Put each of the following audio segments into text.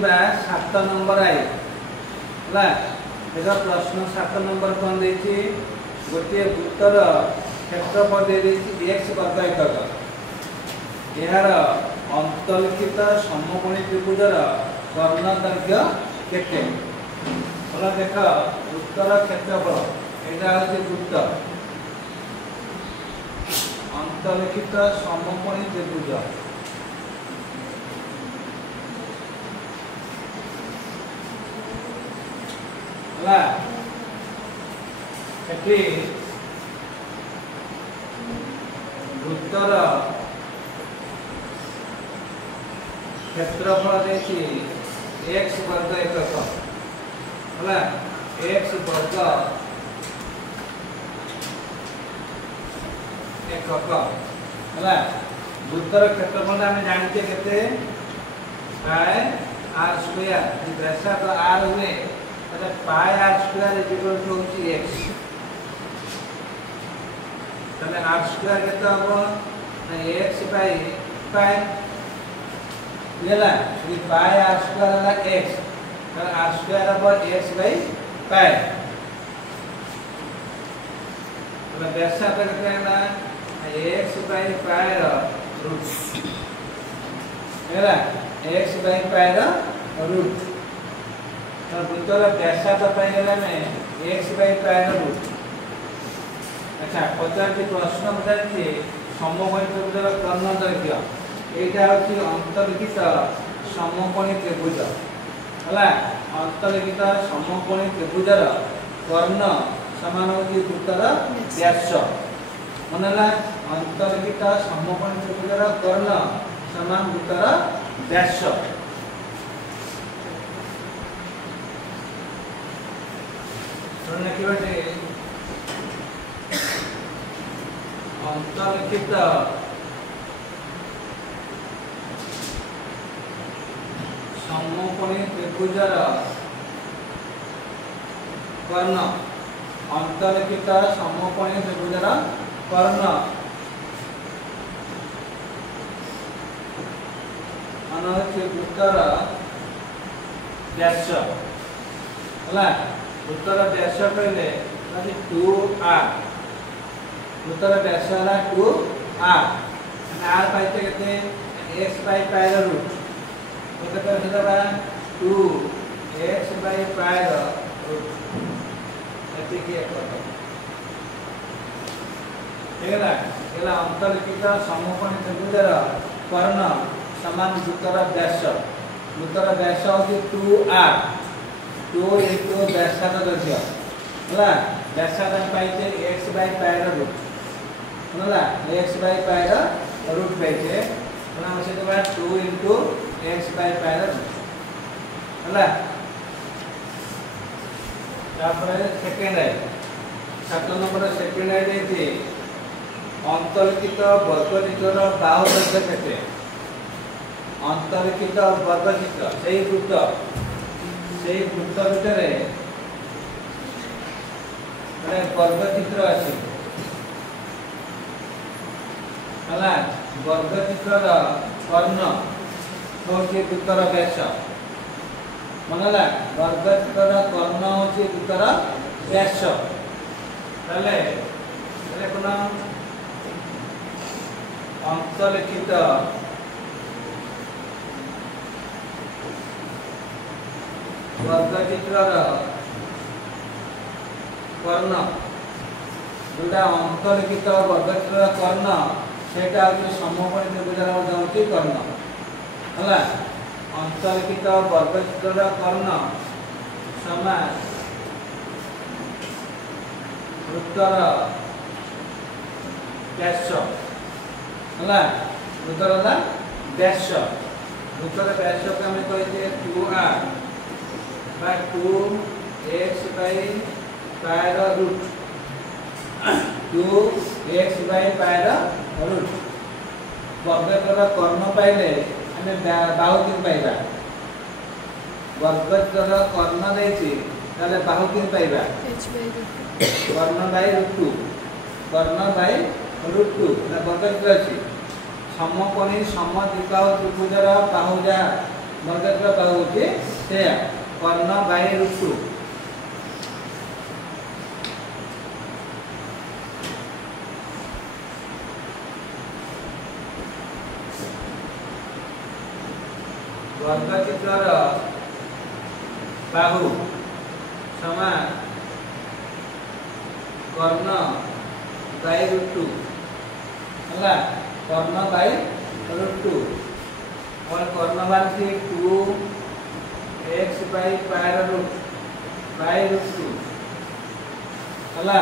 देखा 7 नंबर आई है देखो प्रश्न 7 नंबर कौन देती गोटे वृत्तर क्षेत्रफल दे देती x वर्ग एकक यार अंतर्लिखित समकोणी त्रिभुजर कर्ण दैर्घ्य केते बोला देख वृत्तर क्षेत्रफल एटा होची वृत्त अंतर्लिखित समकोणी त्रिभुज वृत्तर क्षेत्रफल देखी x वर्ग एकक है x वर्ग एकक है वृत्तर क्षेत्रफल आम जानते केते पाई r स्क्वायर व्यासार्ध r हुए pi r square equal to x तने r स्क्वायर केते हो x बाय पाई येला ये पाई r स्क्वायर है x तर r स्क्वायर हो x बाय पाई तो व्यासार्ध केते है x बाय पाई रो रूट येला x बाय पाई रो रूट तो वृत्तर व्यासार्ध पाई गेला में x बाय पाई रो रूट अच्छा पचार के प्रश्न पचारती समकोणी त्रिभुजर कर्ण दैर्घ्य एटा होची अंतर्लिखित समकोणी त्रिभुज हला अंतर्लिखित समकोणी त्रिभुजर कर्ण समान होची वृत्तर व्यास मनला अंतर्लिखित समकोणी त्रिभुजर कर्ण समान वृत्तर व्यास सुनने की बात अंतर्लिखित समकोणी त्रिभुजर कर्ण अंतर्लिखित समकोणी त्रिभुजर कर्ण अनहति वृत्तर व्यास हला वृत्तर व्यास कहले 2r वृत्तर व्यास है 2r r पाइते केते x बाय पाई रो रूट तो केते हेतबा 2x बाय पाई रो रूट एति के करतो एला एला अंतर्लिखित समकोणी त्रिभुजर कर्ण समान वृत्तर व्यास होची 2r 2 into व्यासार्ध दैर्घ्य हला व्यासार्ध पाइते x बाय पाई रो रूट हला x बाय पाई रो रूट पाइते हला से देबा 2 into x बाय पाई रो हला तापर सेकंड है 7 नंबर सेकंड है देती अंतर्लिखित वर्गचित्रर बाहु दैर्घ्य केते अंतर्लिखित वर्गचित्र सेही वृत्त भितर वर्गचित्र अच्छी है वर्गचित्रर कर्ण होची वृत्तर व्यास मनला वर्गचित्रर कर्ण होची वृत्तर व्यास तले देखुन अंतर्लिखित वर्गचित्रर कर्ण जोटा अंतर्लिखित वर्गचित्रर कर्ण सेटा होची समकोणी त्रिभुजर होची कर्ण हला अंतर्लिखित वर्गचित्रर कर्ण समान वृत्तर व्यास हला वृत्तर व्यास वृत्तर व्यास को हम कहते 2r by 2x by pi रो रूट 2x by पाई रो रूट वर्गचित्रर कर्ण पाइले आमे बाहु किन पाइबा वर्गचित्रर कर्ण देछि ताले बाहु किन पाइबा कर्ण बाय रूट 2 कर्ण बाय रूट 2 ना वर्गचित्र अछि समकोणी समद्विबाहु त्रिभुजर बाहुजा ବର୍ଗତ୍ର ବାହୁ ହଉଛି ସେୟା କର୍ଣ୍ଣ ବାଇ ଋତୁ। ବର୍ଗଚିତ୍ରର ବାହୁ ସମାନ କର୍ଣ୍ଣ ବାଇ ଋତୁ ହେଲା କର୍ଣ୍ଣ ବାଇ ଋତୁ और कर्ण बांधी 2x बाई पायर रूट बाई रूट 2 हला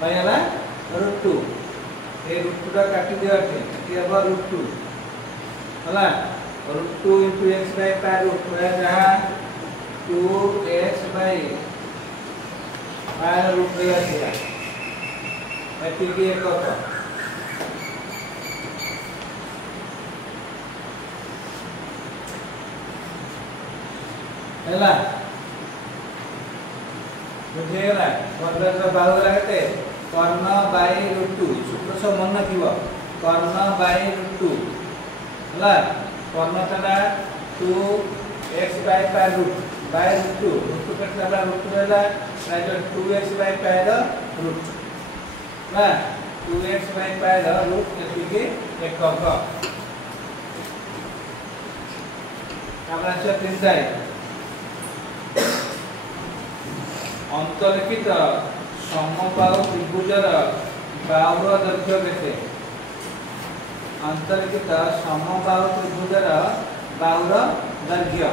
बाई हला रूट 2 ए रूट 2 टा काटी दिया अछि कि अब रूट 2 हला रूट 2 * x बाई पायर रूट होया जहां 2x बाई पायर रूट रे आथिला एति के एक कथा ହେଲା ବୁଝେଗଲା ବର୍ଗଚିତ୍ର ବାହୁ ଲାଗତେ କର୍ଣ୍ଣ ବାଇ ଋତୁ ସୂତ୍ର ସବୁ ମନେ ଥିବ କର୍ଣ୍ଣ ବାଇ ଋତୁ ହେଲା କର୍ଣ୍ଣ ଥିଲା 2x ବାଇ ପାଇ ରୁଟ ବାଇ ଋତୁ ଋତୁ କେତେଟା ଋତୁ ହେଲା ରାଇଟ 2x ବାଇ ପାଇ ର ରୁଟ ନା 2x ବାଇ ପାଇ ର ରୁଟ ଏତିକି ଏକକ আমরা আছে তিনটাই अंतर्लिखित समबाहु त्रिभुजर बाहुर दैर्घ्य केते अंतर्लिखित समबाहु त्रिभुजर बाहुर दैर्घ्य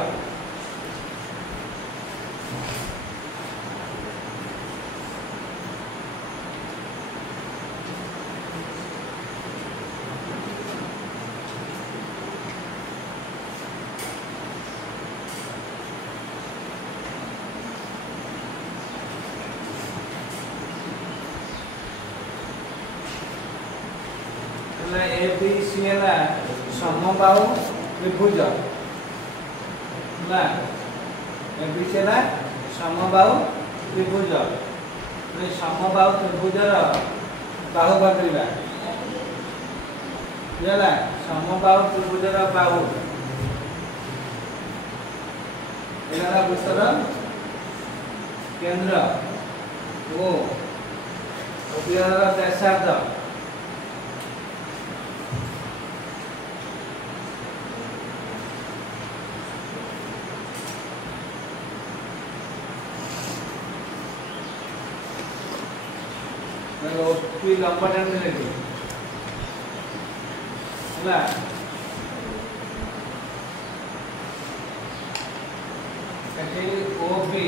ABC है समबाहु त्रिभुज ना ABC है समबाहु त्रिभुज समबाहु त्रिभुजर बाहु बांधिबा ହେଲା समबाहु त्रिभुजर बाहु एला वृत्तर केंद्र ओ अभियानर व्यासार्ध ओपी लंबा टाइम में लेके ना कहते ओपी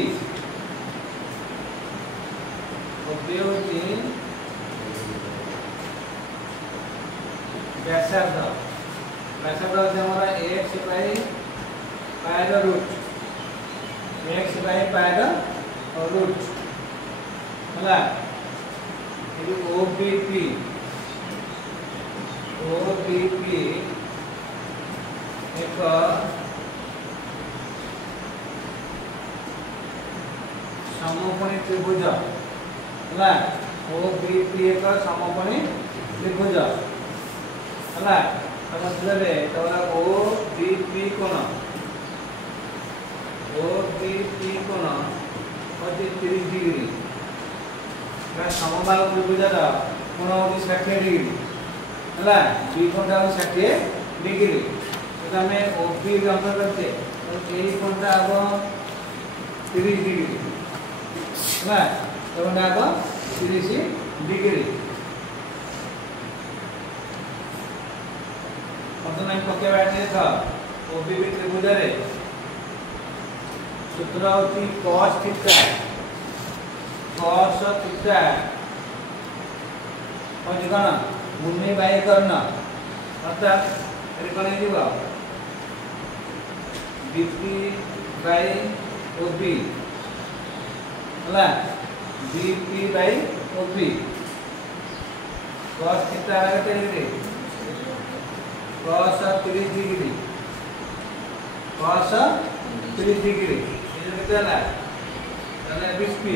ओपी होती व्यासार्ध व्यासार्ध होती हमारा x बाई पाई रो रूट x बाई पाई रो रूट है OBP एक समकोणी त्रिभुज है OBP एक समकोणी त्रिभुज है समझले तो OBP कोण होती 30 डिग्री समबाहु त्रिभुजर कोण होती 60 डिग्री है दुई कोणटा होती 60 डिग्री तो आम ओपी अंक करते यही कोणटा हम 30 डिग्री है तो हम 30 डिग्री बर्तमान पकेबा देख ओबीपी त्रिभुजर सूत्र होती cos थीटा cos थीटा और कौन भूमि बाई कर्ण अर्थात ये कौन हो बीपी बाई ओबी है BP by OB cos theta केते degree cos 30 degree cos 30 degree ये केते होला তাহলে बीपी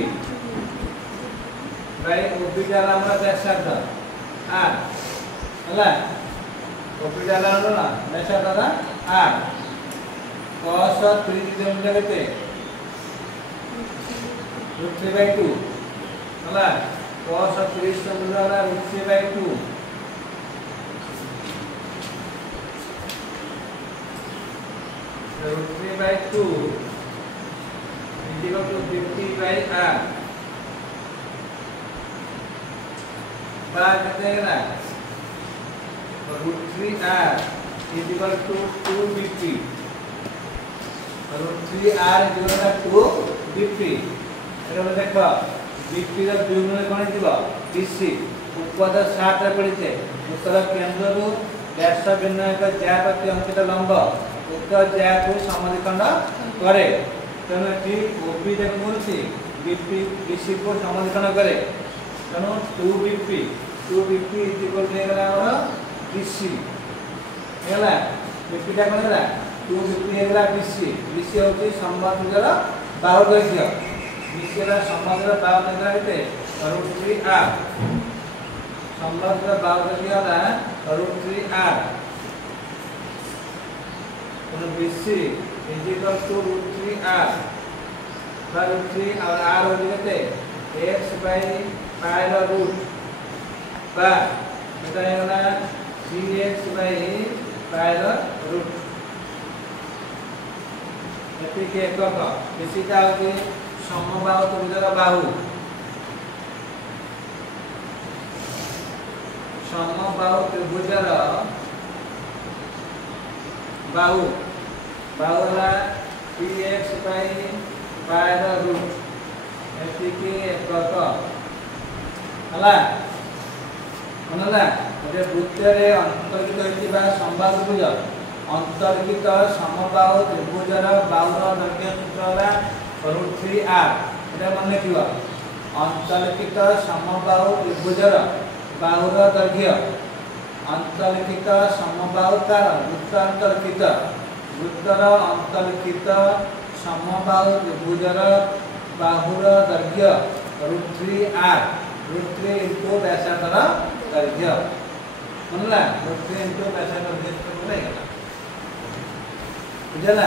बाई ओबी डाला हमरा व्यासार्ध r हला ओबी डाला ना व्यासार्ध r cos 3 किलोमीटर केते √3/2 होला cos 30 किलोमीटर वाला √3/2 √3/2 equal to 50/r बा कहते हैं ना √3r is equal to 250 √3r is equal to 250 arrow देखो 50 ର द्विगुण कोन दिबो 20 उपपद 7 रे पडिते उत्तर केंद्र रु व्यास भिन्न एक ज्या प्रति अंकित लंब उक्त ज्या को समद्विखंड करे तेनो ठीक ओबी देख बोलছি 20 को समद्विखंड करे तेनो 250 is equal to हेगला हमर 20 हेगला 50 टा कोन हेगला 250 हेगला 20 होती समबाहुर बाहु दैर्घ्य 20 रा समबाहुर बाहु दैर्घ्य केते √3r समबाहुर बाहु दैर्घ्य होला √3r तो 20 is equal to √3r बा √3 और r हो केते x by pi ର रूट बा एटा हेगला 3x by pi ର रूट एति के एकक बेसिटा होती समबाहु त्रिभुजर बाहु समबाहु त्रिभुजर बाहु बाहुला 3x by pi ର रूट एति के एकक हला मनला जे वृत्त रे अंतर्गत होइतिबा समबाहु त्रिभुज अंतर्गत समबाहु त्रिभुजर बाहुर दैर्घ्य सूत्र होला √3r एटा मन लिखिबा अंतर्गत समबाहु त्रिभुजर बाहुर दैर्घ्य अंतर्गत समबाहु कार वृत्त अंतर्गत वृत्तर अंतर्गत समबाहु त्रिभुजर बाहुर दैर्घ्य √3r √3 into व्यासार्धर दैर्घ्य मनला √3 into व्यासार्धर दैर्घ्य बोला बुझला